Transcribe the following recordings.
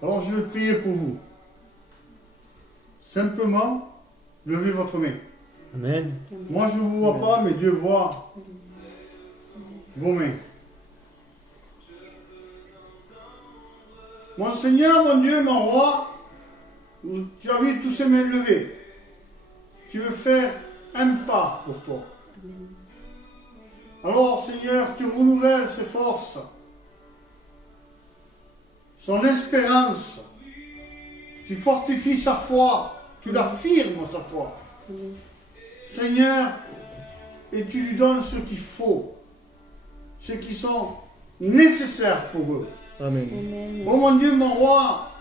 Alors je vais prier pour vous. Simplement, levez votre main. Amen. Moi je ne vous vois pas, mais Dieu voit vos mains. Mon Seigneur, mon Dieu, mon roi, tu as vu tous ces mains levées. Tu veux faire un pas pour toi. Alors, Seigneur, tu renouvelles ses forces, son espérance. Tu fortifies sa foi, tu l'affirmes sa foi. Seigneur, et tu lui donnes ce qu'il faut, ce qui sont nécessaires pour eux. Amen. Oh mon Dieu, mon roi,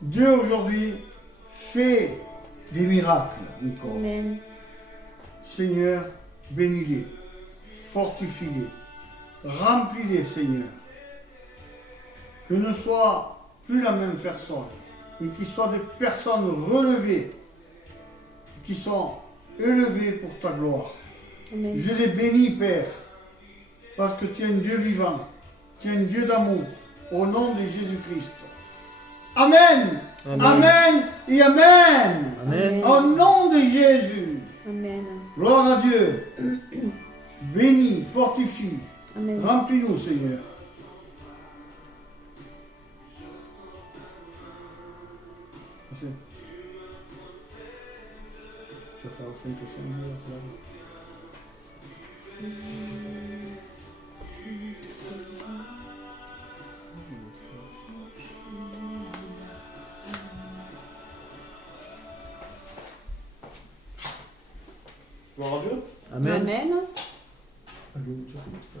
Dieu aujourd'hui fait des miracles encore. Amen. Seigneur, bénis-les, fortifie-les, remplis-les, Seigneur. Que ne soit plus la même personne, mais qu'ils soient des personnes relevées, qui sont élevées pour ta gloire. Amen. Je les bénis, Père, parce que tu es un Dieu vivant, tu es un Dieu d'amour, au nom de Jésus-Christ. Amen. Amen. Amen et Amen. Amen. Au nom de Jésus. Amen. Gloire à Dieu. Bénis, fortifie, Amen. remplis-nous, Seigneur. Je vais faire le Saint-Seigneur. Gloire à Dieu. Amen. Amen.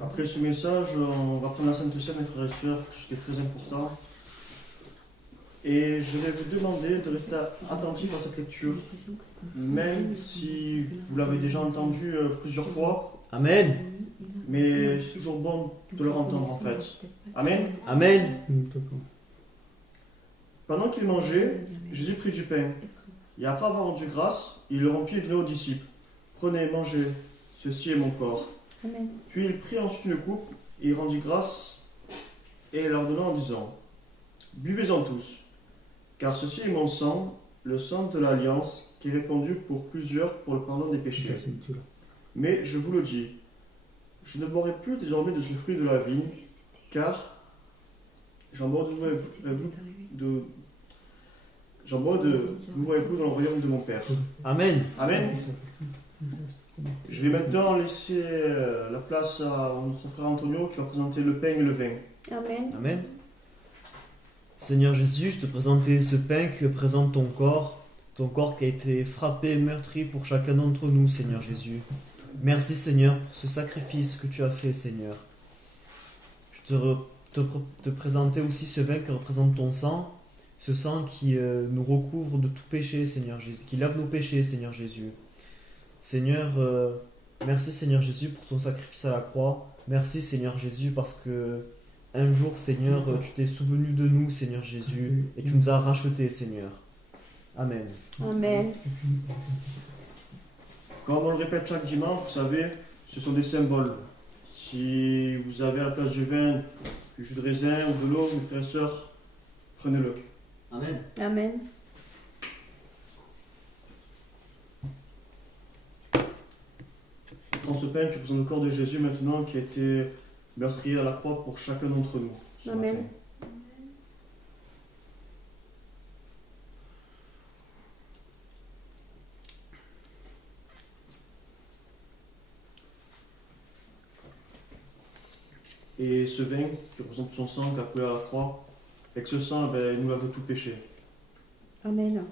Après ce message, on va prendre la Sainte Seine, mes frères et sœurs, ce qui est très important. Et je vais vous demander de rester attentif à cette lecture, même si vous l'avez déjà entendu plusieurs fois, Amen. mais c'est toujours bon de le entendre en fait. Amen. Amen. Pendant qu'il mangeait, Jésus prit du pain, et après avoir rendu grâce, il le remplit et donna aux disciples. Prenez, mangez, ceci est mon corps. Amen. Puis il prit ensuite une coupe, et il rendit grâce, et leur donna en disant, buvez-en tous, car ceci est mon sang, le sang de l'alliance, qui est répandu pour plusieurs pour le pardon des péchés. Mais je vous le dis, je ne boirai plus désormais de ce fruit de la vigne, car j'en bois de nouveau avec vous dans le royaume de mon Père. Amen. Amen. Je vais maintenant laisser la place à notre frère Antonio qui va présenter le pain et le vin. Amen. Amen. Seigneur Jésus, je te présentais ce pain que présente ton corps qui a été frappé et meurtri pour chacun d'entre nous, Seigneur Jésus. Merci, Seigneur, pour ce sacrifice que tu as fait, Seigneur. Je te présentais aussi ce vin qui représente ton sang, ce sang qui nous recouvre de tout péché, Seigneur Jésus, qui lave nos péchés, Seigneur Jésus. Seigneur, merci, Seigneur Jésus, pour ton sacrifice à la croix. Merci, Seigneur Jésus, parce que un jour, Seigneur, tu t'es souvenu de nous, Seigneur Jésus, et tu nous as rachetés, Seigneur. Amen. Amen. Comme on le répète chaque dimanche, vous savez, ce sont des symboles. Si vous avez à la place du vin, du jus de raisin ou de l'eau, mes frères et sœurs, prenez-le. Amen. Amen. Prends ce pain, tu présentes le corps de Jésus maintenant qui a été meurtri à la croix pour chacun d'entre nous. Ce Amen. matin. Et ce vin qui représente son sang qui a coulé à la croix, avec ce sang, il nous lave de tout péché. Amen.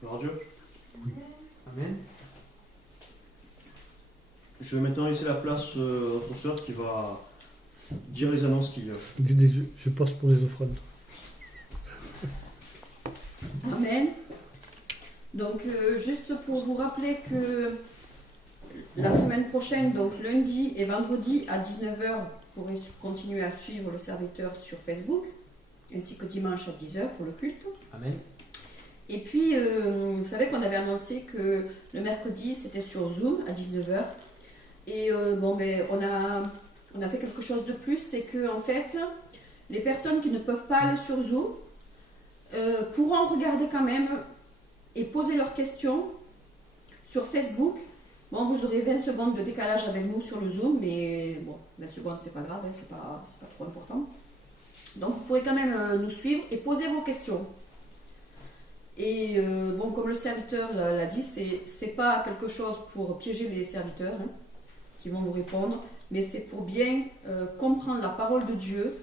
Gloire à Dieu. Amen. Je vais maintenant laisser la place à notre sœur qui va dire les annonces qu'il y a. Je passe pour les offrandes. Amen. Donc, juste pour vous rappeler que La semaine prochaine, donc lundi et vendredi à 19 h, vous pourrez continuer à suivre le serviteur sur Facebook, ainsi que dimanche à 10 h pour le culte. Amen. Et puis, vous savez qu'on avait annoncé que le mercredi, c'était sur Zoom à 19 h. Et on a fait quelque chose de plus, c'est que en fait, les personnes qui ne peuvent pas aller sur Zoom pourront regarder quand même et poser leurs questions sur Facebook. Bon, vous aurez 20 secondes de décalage avec nous sur le Zoom, mais bon, 20 secondes, c'est pas grave, hein, c'est pas trop important. Donc, vous pourrez quand même nous suivre et poser vos questions. Et bon, comme le serviteur l'a dit, c'est pas quelque chose pour piéger les serviteurs qui vont vous répondre, mais c'est pour bien comprendre la parole de Dieu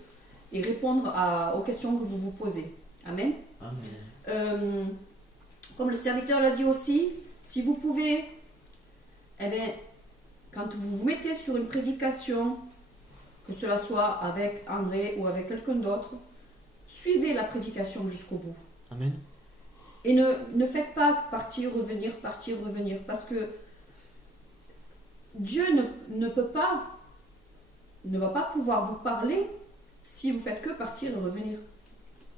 et répondre aux questions que vous vous posez. Amen. Amen. Comme le serviteur l'a dit aussi, si vous pouvez, eh bien, quand vous vous mettez sur une prédication, que cela soit avec André ou avec quelqu'un d'autre, suivez la prédication jusqu'au bout. Amen. Et ne faites pas partir, revenir, parce que Dieu ne va pas pouvoir vous parler si vous faites que partir et revenir.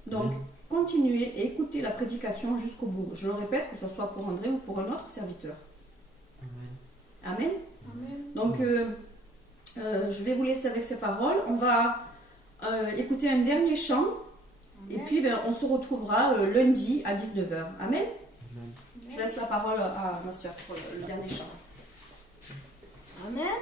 Donc, continuez et écoutez la prédication jusqu'au bout. Je le répète, que ce soit pour André ou pour un autre serviteur. Amen. Amen. Amen. Donc, je vais vous laisser avec ces paroles. On va écouter un dernier chant. Et puis, on se retrouvera lundi à 19 h. Amen. Amen. Je laisse la parole à ma soeur pour le dernier chant. Amen.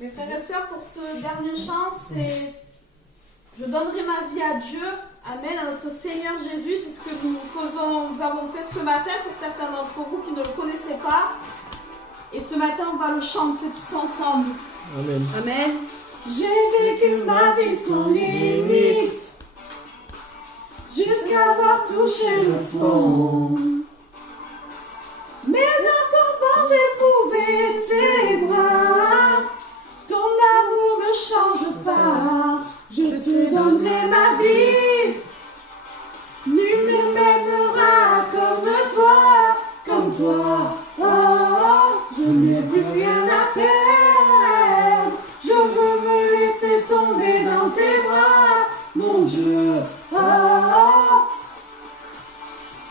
Mes frères et sœurs, pour ce dernier chant, c'est « Je donnerai ma vie à Dieu ». Amen, à notre Seigneur Jésus. C'est ce que nous avons fait ce matin pour certains d'entre vous qui ne le connaissaient pas. Et ce matin, on va le chanter tous ensemble. Amen. Amen. J'ai vécu ma vie sans limite, jusqu'à avoir touché le fond. Mais en tombant, j'ai trouvé ses bras. Ton amour ne change pas. Je te donnerai ma vie. Nul ne m'aimera comme toi. Oh, je n'ai plus rien à perdre. Je veux me laisser tomber dans tes bras, mon Dieu. Oh,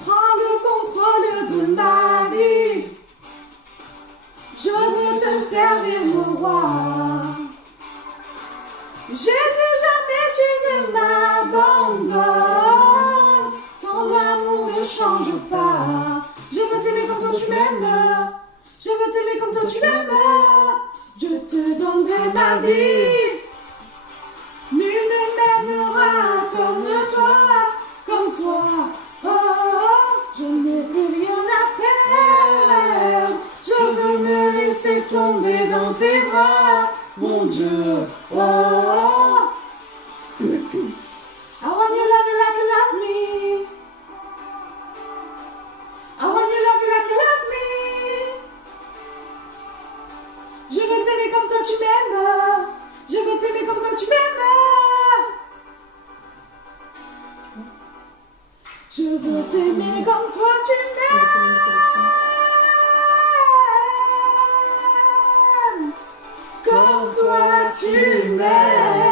prends le contrôle de ma vie. Je veux te servir, mon roi. Jésus, jamais tu ne m'abandonnes. Ton amour ne change pas. Je veux t'aimer comme toi tu m'aimes. Je veux t'aimer comme toi tu m'aimes. Je te donnerai ma vie. Nul ne m'aimera comme toi. Oh, je n'ai plus rien à perdre. Je veux me laisser tomber dans tes bras, mon Dieu. Oh, I want you love me. I want you love me. Je veux t'aimer comme toi tu m'aimes. Je veux t'aimer comme toi tu m'aimes. Je veux t'aimer comme toi tu m'aimes. Comme toi tu m'aimes.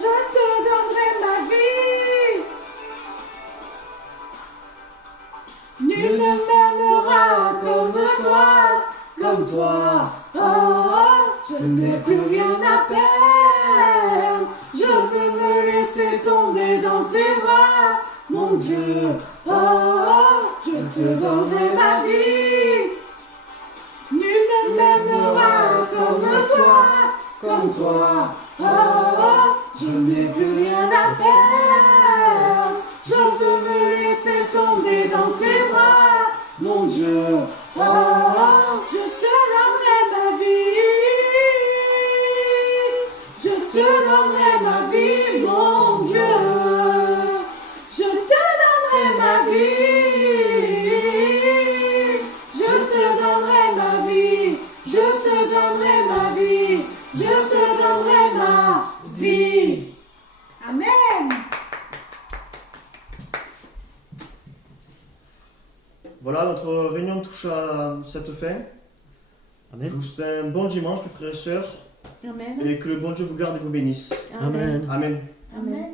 Je te donnerai ma vie. Nul ne m'aimera comme toi. Oh, je n'ai plus rien à perdre. Je veux me laisser tomber dans tes bras, mon Dieu. Oh, je te donnerai ma vie. Nul ne m'aimera comme toi. Oh, je n'ai plus rien à perdre. Je veux me laisser tomber dans tes bras, mon Dieu. Oh, je te donnerai ma vie. Je te donnerai ma vie, mon Dieu. Je te donnerai ma vie. Je te donnerai ma vie. Je te donnerai ma vie. Je te donnerai ma vie. Voilà, notre réunion touche à cette fin. Amen. Je vous souhaite un bon dimanche, mes frères et sœurs, Amen. et que le bon Dieu vous garde et vous bénisse. Amen. Amen. Amen.